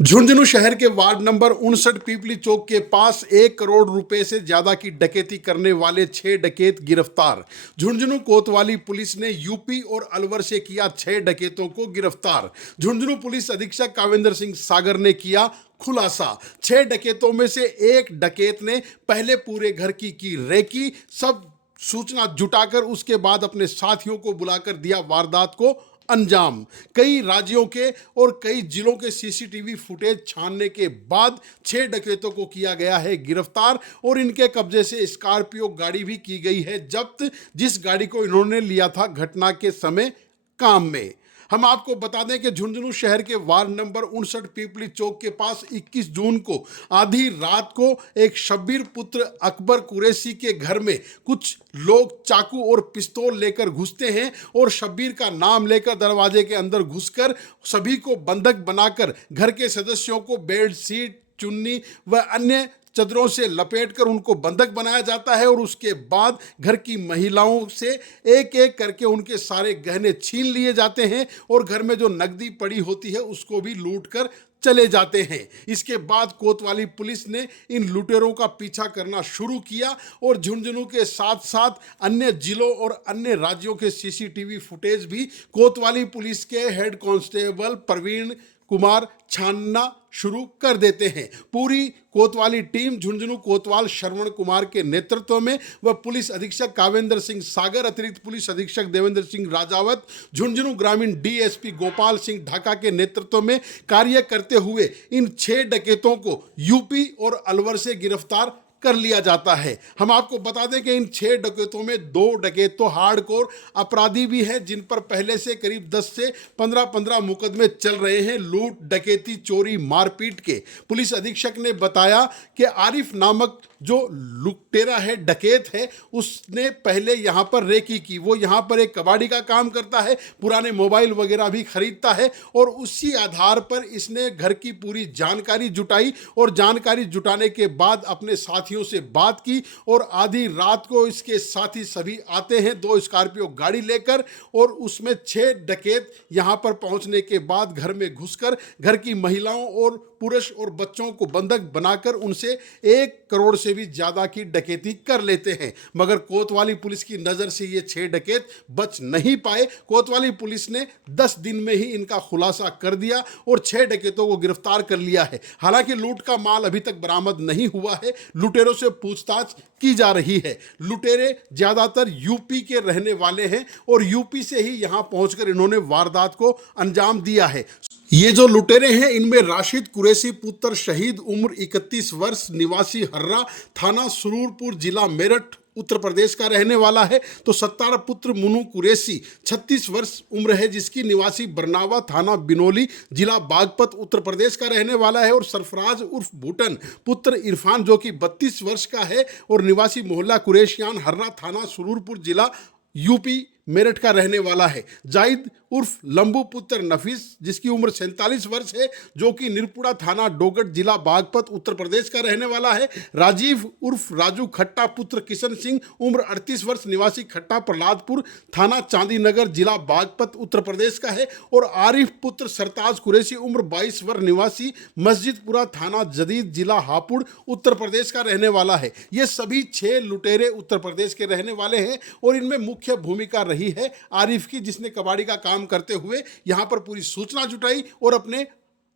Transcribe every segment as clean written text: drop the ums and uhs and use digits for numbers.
झुंझुनू शहर के ward number 59 पीपली चौक के पास 1 करोड़ रुपए से ज्यादा की डकैती करने वाले 6 डकैत गिरफ्तार। झुंझुनू कोतवाली पुलिस ने यूपी और अलवर से किया 6 डकैतों को गिरफ्तार। झुंझुनू पुलिस अधीक्षक काविंदर सिंह सागर ने किया खुलासा। 6 डकैतों में से एक डकैत ने पहले पूरे घर की रेकी, सब सूचना जुटाकर उसके बाद अपने साथियों को बुलाकर दिया वारदात को अंजाम। कई राज्यों के और कई जिलों के सीसीटीवी फुटेज छानने के बाद 6 डकैतों को किया गया है गिरफ्तार और इनके कब्जे से स्कॉर्पियो गाड़ी भी की गई है जब्त, जिस गाड़ी को इन्होंने लिया था घटना के समय काम में। हम आपको बता दें कि झुंझुनू शहर के वार्ड नंबर 59 पीपली चौक के पास 21 जून को आधी रात को एक शब्बीर पुत्र अकबर कुरैशी के घर में कुछ लोग चाकू और पिस्तौल लेकर घुसते हैं और शब्बीर का नाम लेकर दरवाजे के अंदर घुसकर सभी को बंधक बनाकर घर के सदस्यों को बेड शीट, चुन्नी व अन्य चदरों से लपेटकर उनको बंधक बनाया जाता है और उसके बाद घर की महिलाओं से एक एक करके उनके सारे गहने छीन लिए जाते हैं और घर में जो नकदी पड़ी होती है उसको भी लूट कर चले जाते हैं। इसके बाद कोतवाली पुलिस ने इन लुटेरों का पीछा करना शुरू किया और झुंझुनू के साथ साथ अन्य जिलों और अन्य राज्यों के सीसीटीवी फुटेज भी कोतवाली पुलिस के हेड कांस्टेबल प्रवीण कुमार छानना शुरू कर देते हैं। पूरी कोतवाली टीम झुंझुनू कोतवाल श्रवण कुमार के नेतृत्व में व पुलिस अधीक्षक काविंदर सिंह सागर, अतिरिक्त पुलिस अधीक्षक देवेंद्र सिंह राजावत, झुंझुनू ग्रामीण डीएसपी गोपाल सिंह ढाका के नेतृत्व में कार्य करते हुए इन 6 डकैतों को यूपी और अलवर से गिरफ्तार कर लिया जाता है। हम आपको बता दें कि इन 6 डकैतों में 2 डकैत तो हार्डकोर अपराधी भी हैं जिन पर पहले से करीब 10 से 15 मुकदमे चल रहे हैं लूट, डकैती, चोरी, मारपीट के। पुलिस अधीक्षक ने बताया कि आरिफ नामक जो लुटेरा है, डकैत है, उसने पहले यहाँ पर रेकी की। वो यहाँ पर एक कबाड़ी का काम करता है, पुराने मोबाइल वगैरह भी खरीदता है और उसी आधार पर इसने घर की पूरी जानकारी जुटाई और जानकारी जुटाने के बाद अपने साथियों से बात की और आधी रात को इसके साथी सभी आते हैं 2 स्कॉर्पियो गाड़ी लेकर और उसमें 6 डकैत यहाँ पर पहुँचने के बाद घर में घुसकर घर की महिलाओं और पुरुष और बच्चों को बंधक बनाकर उनसे 1 करोड़ से भी ज्यादा की डकैती कर लेते हैं। मगर कोतवाली पुलिस की नजर से ये 6 डकैत बच नहीं पाए। कोतवाली पुलिस ने 10 दिन में ही इनका खुलासा कर दिया और 6 डकैतों को गिरफ्तार कर लिया है। हालांकि लूट का माल अभी तक बरामद नहीं हुआ है। लुटेरों से पूछताछ की जा रही है। लुटेरे ज्यादातर यूपी के रहने वाले हैं और यूपी से ही यहां पहुंचकर इन्होंने वारदात को अंजाम दिया है। ये जो लुटेरे हैं इनमें राशिद कुरैशी पुत्र शहीद, उम्र 31 वर्ष, निवासी हर्रा, थाना सुरूरपुर, जिला मेरठ, उत्तर प्रदेश का रहने वाला है। तो सत्तार पुत्र मुनू कुरैशी 36 वर्ष उम्र है जिसकी निवासी बरनावा, थाना बिनोली, जिला बागपत, उत्तर प्रदेश का रहने वाला है। और सरफराज उर्फ भूटन पुत्र इरफान जो कि 32 वर्ष का है और निवासी मोहल्ला कुरैशियान, हर्रा, थाना सुरूरपुर, जिला यूपी मेरठ का रहने वाला है। जाहिद उर्फ लंबू पुत्र नफीस जिसकी उम्र 47 वर्ष है जो कि निरपुड़ा, थाना डोगट, जिला बागपत, उत्तर प्रदेश का रहने वाला है। राजीव उर्फ राजू खट्टा पुत्र किशन सिंह, उम्र 38 वर्ष, निवासी खट्टा प्रहलादपुर, थाना चांदी नगर, जिला बागपत, उत्तर प्रदेश का है। और आरिफ पुत्र सरताज कुरैशी, उम्र 22 वर्ष, निवासी मस्जिदपुरा, थाना जदीद, जिला हापुड़, उत्तर प्रदेश का रहने वाला है। ये सभी 6 लुटेरे उत्तर प्रदेश के रहने वाले हैं और इनमें मुख्य भूमिका रही है आरिफ की, जिसने कबाड़ी का काम करते हुए यहां पर पूरी सूचना जुटाई और अपने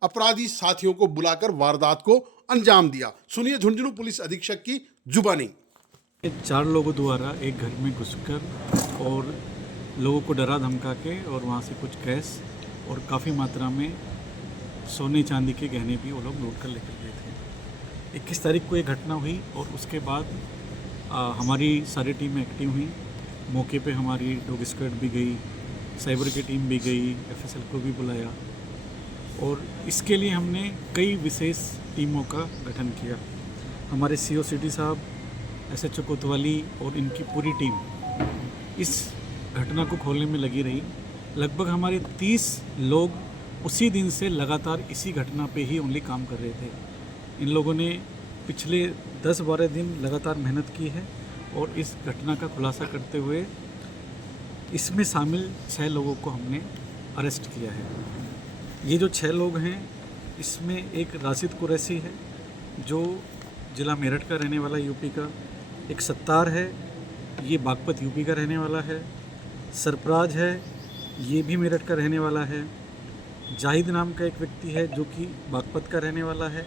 अपराधी साथियों को बुलाकर वारदात को अंजाम दिया। सुनिए झुंझुनू पुलिस अधीक्षक की जुबानी। 4 लोगों द्वारा एक घर में घुसकर और लोगों को डरा धमका के और वहां से कुछ कैश और काफ़ी मात्रा में सोने चांदी के गहने भी वो लोग लूट कर लेकर गए थे। 21 तारीख को ये घटना हुई और उसके बाद हमारी सारी टीम एक्टिव हुई। मौके पे हमारी डॉग स्क्वाड भी गई, साइबर की टीम भी गई, एफएसएल को भी बुलाया और इसके लिए हमने कई विशेष टीमों का गठन किया। हमारे सीओ सिटी साहब, एसएचओ कोतवाली और इनकी पूरी टीम इस घटना को खोलने में लगी रही। लगभग हमारे 30 लोग उसी दिन से लगातार इसी घटना पे ही ओनली काम कर रहे थे। इन लोगों ने पिछले 10-12 दिन लगातार मेहनत की है और इस घटना का खुलासा करते हुए इसमें शामिल 6 लोगों को हमने अरेस्ट किया है। ये जो 6 लोग हैं इसमें एक राशिद कुरैशी है जो ज़िला मेरठ का रहने वाला यूपी का, एक सत्तार है ये बागपत यूपी का रहने वाला है, सरफराज है ये भी मेरठ का रहने वाला है, जाहिद नाम का एक व्यक्ति है जो कि बागपत का रहने वाला है,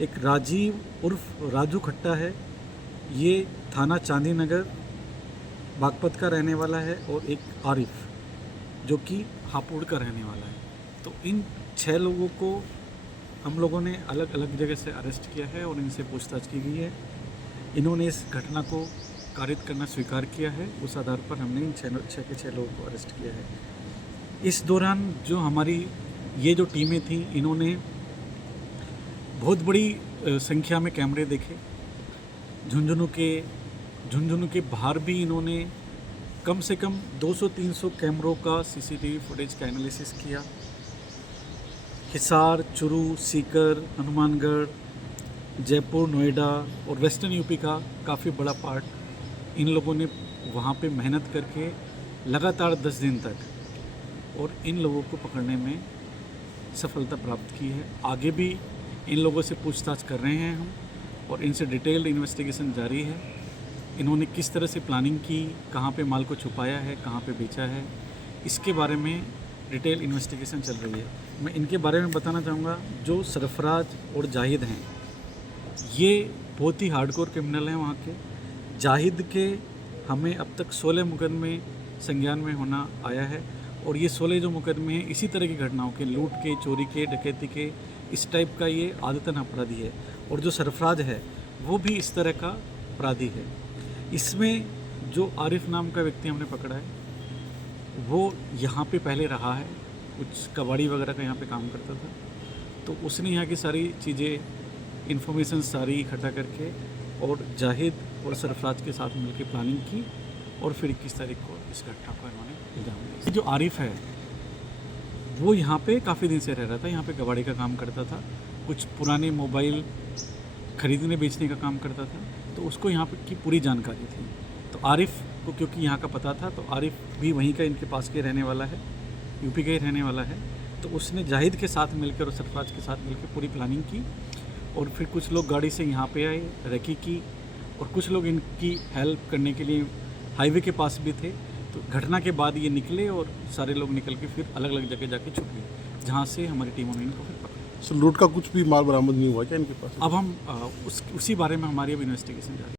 एक राजीव उर्फ राजू खट्टा है ये थाना चांदी नगर बागपत का रहने वाला है, और एक आरिफ जो कि हापुड़ का रहने वाला है। तो इन 6 लोगों को हम लोगों ने अलग अलग जगह से अरेस्ट किया है और इनसे पूछताछ की गई है। इन्होंने इस घटना को कारित करना स्वीकार किया है, उस आधार पर हमने इन 6 के 6 लोगों को अरेस्ट किया है। इस दौरान जो हमारी ये जो टीमें थी इन्होंने बहुत बड़ी संख्या में कैमरे देखे। झुंझुनू के बाहर भी इन्होंने कम से कम 200-300 कैमरों का सीसीटीवी फुटेज का एनालिसिस किया। हिसार, चुरू, सीकर, हनुमानगढ़, जयपुर, नोएडा और वेस्टर्न यूपी का काफ़ी बड़ा पार्ट इन लोगों ने वहाँ पे मेहनत करके लगातार 10 दिन तक और इन लोगों को पकड़ने में सफलता प्राप्त की है। आगे भी इन लोगों से पूछताछ कर रहे हैं हम और इनसे डिटेल्ड इन्वेस्टिगेशन जारी है। इन्होंने किस तरह से प्लानिंग की, कहाँ पे माल को छुपाया है, कहाँ पे बेचा है, इसके बारे में डिटेल इन्वेस्टिगेशन चल रही है। मैं इनके बारे में बताना चाहूँगा, जो सरफराज और जाहिद हैं ये बहुत ही हार्डकोर क्रिमिनल हैं वहाँ के। जाहिद के हमें अब तक 16 मुकदमे संज्ञान में होना आया है और ये 16 जो मुकदमे हैं इसी तरह की घटनाओं के, लूट के, चोरी के, डकैती के, इस टाइप का ये आदतन अपराधी है। और जो सरफराज है वो भी इस तरह का अपराधी है। इसमें जो आरिफ नाम का व्यक्ति हमने पकड़ा है वो यहाँ पे पहले रहा है, कुछ कबाड़ी वगैरह का यहाँ पे काम करता था, तो उसने यहाँ की सारी चीज़ें इन्फॉर्मेशन सारी इकट्ठा करके और जाहिद और सरफराज के साथ मिलकर प्लानिंग की और फिर 21 तारीख को इस घटना को इन्होंने अंजाम दिया। जो आरिफ है वो यहाँ पे काफ़ी दिन से रह रहा था, यहाँ पे कबाड़ी का काम करता था, कुछ पुराने मोबाइल खरीदने बेचने का काम करता था, तो उसको यहाँ की पूरी जानकारी थी। तो आरिफ को क्योंकि यहाँ का पता था तो आरिफ भी वहीं का इनके पास के रहने वाला है, यूपी का ही रहने वाला है। तो उसने जाहिद के साथ मिलकर और सरफराज के साथ मिलकर पूरी प्लानिंग की और फिर कुछ लोग गाड़ी से यहाँ पे आए, रेकी की, और कुछ लोग इनकी हेल्प करने के लिए हाईवे के पास भी थे। तो घटना के बाद ये निकले और सारे लोग निकल के फिर अलग अलग जगह जाके छुप गए, जहाँ से हमारी टीमों ने इनको फिर पकड़ा। सर लूट का कुछ भी माल बरामद नहीं हुआ क्या इनके पास? अब हम उसी बारे में हमारी अब इन्वेस्टिगेशन जारी है।